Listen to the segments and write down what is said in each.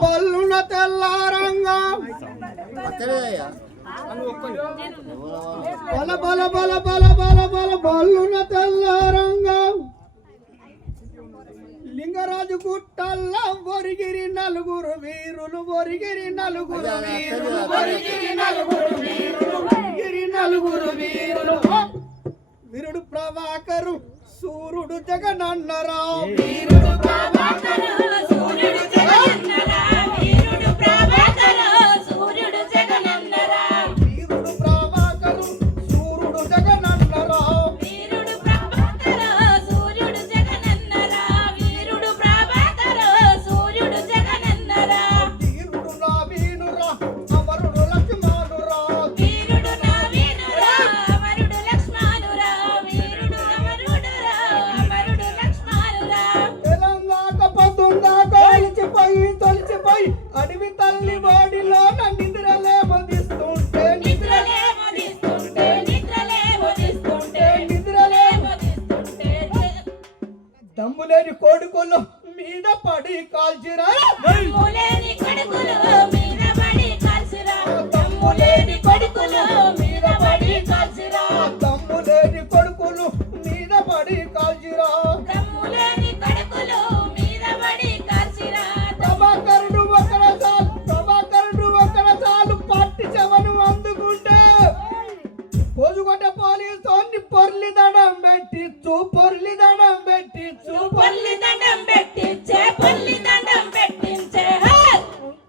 బల్లున తెల్లారంగా బల బల బల బల బల బల బల్లున తెల్లారంగా లింగరాజు గుట్టల్లా ఒరిగిరి నలుగురు వీరులు ఒరిగిరి నలుగురు వీరులు ఒరిగిరి నలుగురు వీరులు ఒరిగిరి నలుగురు వీరులు వీరుడు ప్రభాకరు సూర్యుడు జగనన్నరావు వీరుడు ప్రభాకరు సూర్యుడు జగనన్నరావు వీరుడు ప్రభాకరు సూర్యుడు జగనన్నరావు వీరుడు ప్రభాకరు సూర్యుడు జగనన్నరావు వీరుడు ప్రభాకరు సూర్యుడు జగనన్నరావు వీరుడు ప్రభాకరు సూర్యుడు జగనన్నరావు వీరుడు నవీనురా అమరుడు లక్ష్మణురా వీరుడు నవీనురా అమరుడు లక్ష్మణురా వీరుడు అమరుడురా అమరుడు లక్ష్మణురా తెలంగాణ పతుందాక తొలిచిపోయి అడవి తల్లి వాడిలో నిద్రలే మదిస్తుంటే నిద్రలే మదిస్తుంటే నిద్రలే మదిస్తుంటే నిద్రలే మదిస్తుంటే దమ్ములేని కొడుకులు మీద పడి కాల్చిరా దమ్ములేని కొడుకులు మీద పడి కాల్చిరా దమ్ములేని కొడుకులు మీద పడి కాల్చిరా దమ్ములేని కొడుకులు మీద పడి కాల్చిరా దమ్ములేని కొడుకులు మీద పడి కాల్చిరా ప్రభాకరుడు ఒకర చాలు పట్టి చెవను అందుకుంటే పోజుకొట్ట పోలీసు పొర్లి దండం పెట్టిచ్చు పొర్లి దండం పెట్టిచ్చు పొర్లి దండం పెట్టించే పొర్లి దండం పెట్టించే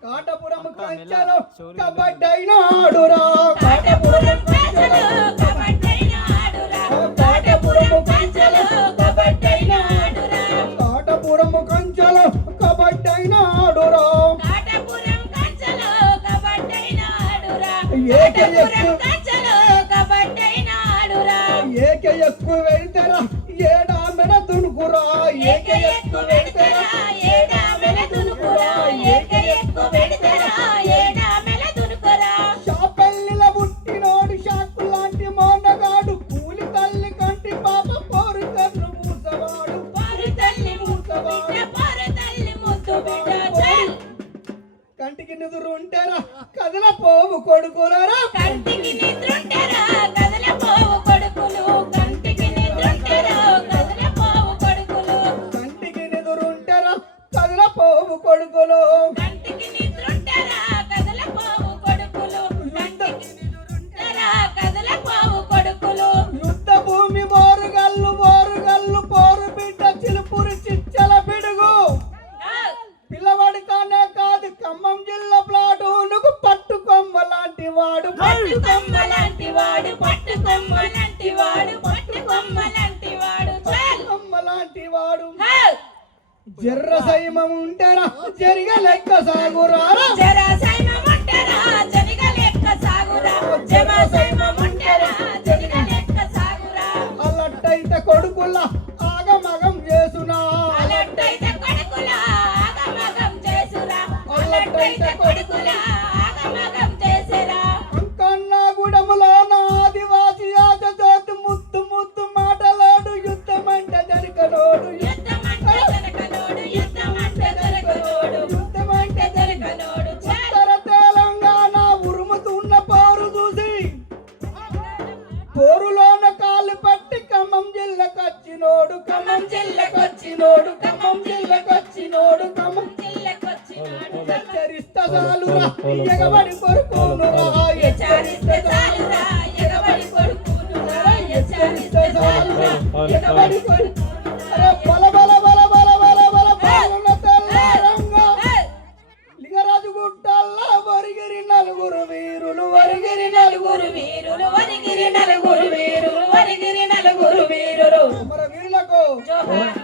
కాటపురం కంచెలో కబడ్డైన ఆడురా కాటపురం కంచెలో కబడ్డైన ఆడురా కాటపురం కంచెలో కబడ్డైన ఆడురా కాటపురం కంచెలో కబడ్డైన ఆడురా కాటపురం కంచెలో కబడ్డైన ఆడురా కాటపురం కంచెలో కబడ్డైన ఆడురా ఏక ఎక్కువ వెళ్తారా ఏడా మెడ దునుకురా ఏక ఎక్కువ వెళ్తారా ఏడా మెడ దునుకురా ఏక ఎక్కువ వెళ్తారా ఏడా మెడ దునుకురా షాపెల్లిల పుట్టినోడు షాకు లాంటి మోనగాడు కూలి తల్లి కంటి పాప పోరు కన్ను మూసవాడు పోరు తల్లి మూసవాడు పోరు తల్లి ముద్దు బిడ్డ కంటికి నిద్రుంటారా కదల పోవు కొడుకులారా కంటికి నిద్రుంటారా కదల పోవు కొడుకులు కంటికి నిద్రుంటారా కదల పోవు కొడుకులు కంటికి నిద్రుంటారా కదల పోవు కొడుకులు కంటికి నిద్రుంటారా కదల పోవు కొడుకులు కంటికి నిద్రుంటారా కదల పోవు కొడుకులు యుద్ధ భూమి బోరుగల్లు పోరు బిడ్డ చిలుపురి చిచ్చల పిడుగు పిల్లవాడి కానే కాదు ఖమ్మం జిల్లా ప్లాటూనుకు పట్టుకొమ్మ లాంటి వాడు పట్టుకొమ్మ లాంటి వాడు పట్టుకొమ్మ లాంటి వాడు పట్టుకొమ్మ లాంటి వాడు పట్టుకొమ్మ లాంటి వాడు జర్ర సైమం ఉంటారా జరిగ లెక్క సాగురా జర సైమం ఉంటారా జరిగ లెక్క సాగురా జమ సైమం ఉంటారా జరిగ లెక్క సాగురా అలట్టయితే కొడుకుల ఆగమగం చేసునా అలట్టయితే కొడుకుల ఆగమగం చేసురా అలట్టయితే కొడుకుల ఆగమగం చేసిరా అంకన్న గుడములో ఆదివాసి ఆజ జోతు ముద్దు ముద్దు మాటలాడు యుద్ధమంట జరగనోడు యుద్ధమంట జరగనోడు యుద్ధమంట జరగనోడు యుద్ధమంట జరగనోడు ఉత్తర తెలంగాణ ఉరుముతున్న పోరు చూసి పోరులోన కాలు పట్టి ఖమ్మం జిల్లాకొచ్చినోడు ఖమ్మం జిల్లాకొచ్చినోడు ఖమ్మం జిల్లాకొచ్చినోడు ఖమ్మం జిల్లాకొచ్చినోడు హెచ్చరిస్తా చాలురా ఎగబడి కొరుకునురా హెచ్చరిస్తా చాలురా ఎగబడి కొరుకునురా హెచ్చరిస్తా చాలురా ఎగబడి కొరుకునురా బల బల బల బల బల బల బలన తెల్లారంగా లింగరాజు గుట్టల్లా ఒరిగిరి నలుగురు వీరులు ఒరిగిరి నలుగురు వీరులు ఒరిగిరి నలుగురు వీరులు ఒరిగిరి నలుగురు వీరులు అమర వీరులకు జోహార్